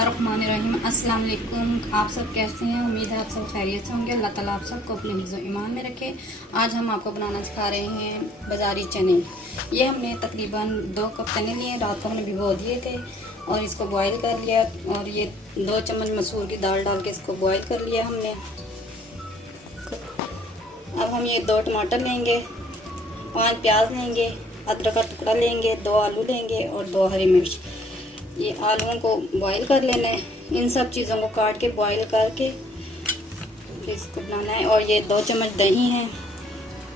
बिस्मिल्लाहिर्रहमानिर्रहीम। अस्सलाम वालेकुम। आप सब कैसे हैं? उम्मीद है आप सब खैरियत से होंगे। अल्लाह ताला आप सबको अपने हिफ्ज़ व ईमान में रखे। आज हम आपको बनाना सिखा रहे हैं बाज़ारी चने। ये हमने तकरीबन 2 कप चने लिए, रात को हमने भिगो दिए थे और इसको बॉईल कर लिया। और ये 2 चम्मच मसूर की दाल डाल के इसको बॉईल कर लिया हमने। अब हम ये 2 टमाटर लेंगे, 5 प्याज लेंगे, अदरक का टुकड़ा लेंगे, 2 आलू लेंगे और 2 हरी मिर्च। ये आलूओं को बॉईल कर लेना है। इन सब चीज़ों को काट के बॉईल करके फिर इसको बनाना है। और ये 2 चम्मच दही है,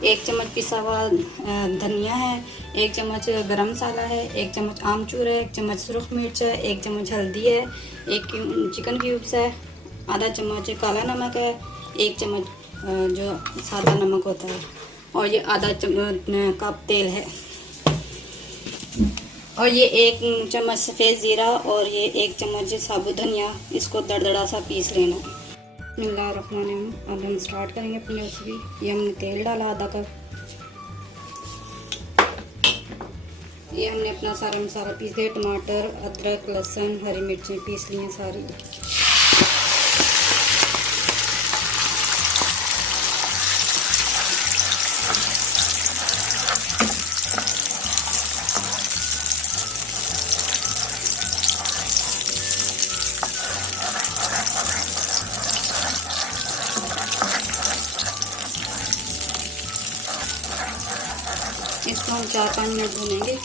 1 चम्मच पिसा हुआ धनिया है, 1 चम्मच गरम मसाला है, 1 चम्मच आमचूर है, 1 चम्मच सुरख मिर्च है, 1 चम्मच हल्दी है, 1 चिकन क्यूब्स है, आधा चम्मच काला नमक है, 1 चम्मच जो सादा नमक होता है, और ये आधा कप तेल है। और ये 1 चम्मच सफ़ेद ज़ीरा और ये 1 चम्मच साबुत धनिया, इसको दरदरा सा पीस लेना। बिस्मिल्लाहिर्रहमानिर्रहीम। अब हम स्टार्ट करेंगे अपनी रेसिपी। ये हमने तेल डाला आधा कप। ये हमने अपना सारा मसाला पीस दिया, टमाटर, अदरक, लहसुन, हरी मिर्चें पीस ली हैं सारी। इसको हम 4-5 मिनट भूनेंगे।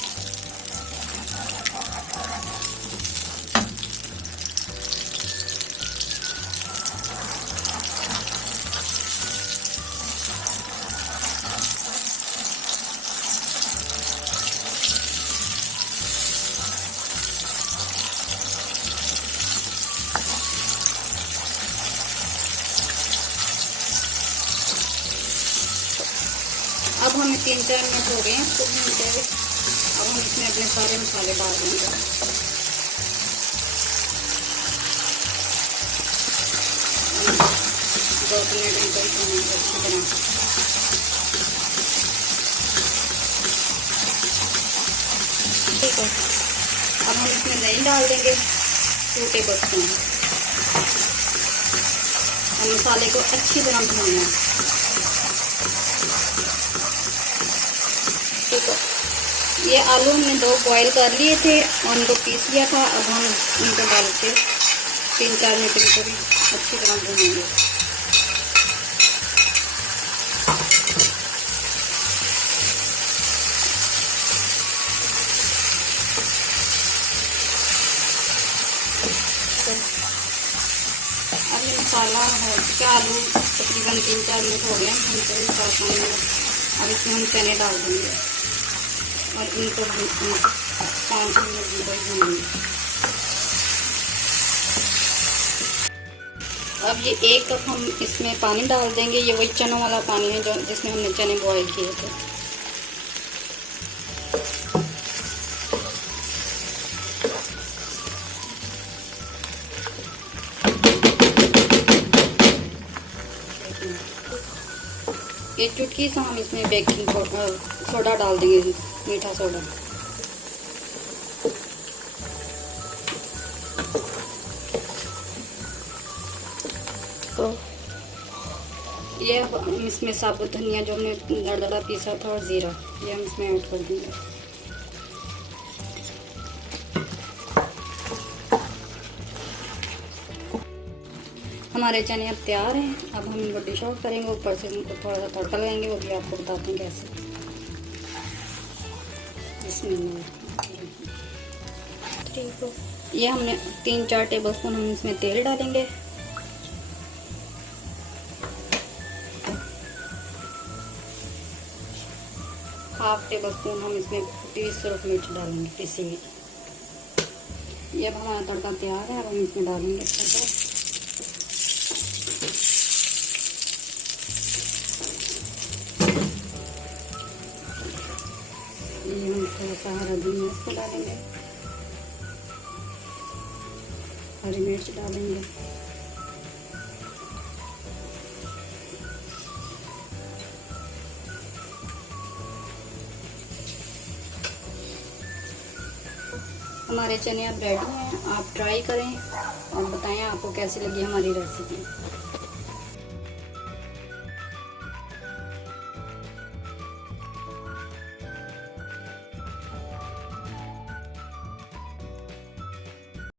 अब हमें 3-4 मिनट हो गए हैं इसको भूनते हुए। अब हम इसमें अपने सारे मसाले डाल देंगे। दो मिनट इनको भूनेंगे अच्छी तरह। ठीक है, अब हम इसमें दही डाल देंगे 2 टेबलस्पून और मसाले को अच्छी तरह भूनना है। ठीक है, ये आलू हमने 2 बॉईल कर लिए थे और उनको पीस लिया था। अब हम इनको डाल के 3-4 मिनट इनको भी अच्छी तरह भूनेंगे। अब ये मसाला हो चुका, आलू तकरीबन 3-4 मिनट हो गए, भूनते हुए 4-5 मिनट। अब इसमें हम चने डाल देंगे और इनको 5 मिनट भूनेंगे। अब ये 1 कप हम इसमें पानी डाल देंगे। ये वही चनों वाला पानी है जो जिसमें हमने चने बॉईल किए थे। एक चुटकी से हम इसमें बेकिंग सोडा डाल देंगे, मीठा सोडा। तो ये हम इसमें साबुत धनिया जो हमने दरदरा पीसा था और ज़ीरा, ये हम इसमें ऐड कर देंगे। हमारे चने अब तैयार हैं। अब हम इनको डिश आउट करेंगे, ऊपर से इनको थोड़ा सा तड़का लगाएंगे, वो भी आपको बताते हैं कैसे। इसमें ठीक हो, ये हमने 3-4 टेबलस्पून हम इसमें तेल डालेंगे। हाफ टेबलस्पून हम इसमें पिसी सुरख मिर्च डालेंगे, पिसी हुई। ये अब हमारा तड़का तैयार है। अब हम इसमें डालेंगे इसका। ये हम थोड़ा सा हरा धनिया इसको डालेंगे, हरी मिर्च डालेंगे, हमारे चने अब रेडी हैं, आप ट्राई करें और बताएं आपको कैसी लगी हमारी रेसिपी।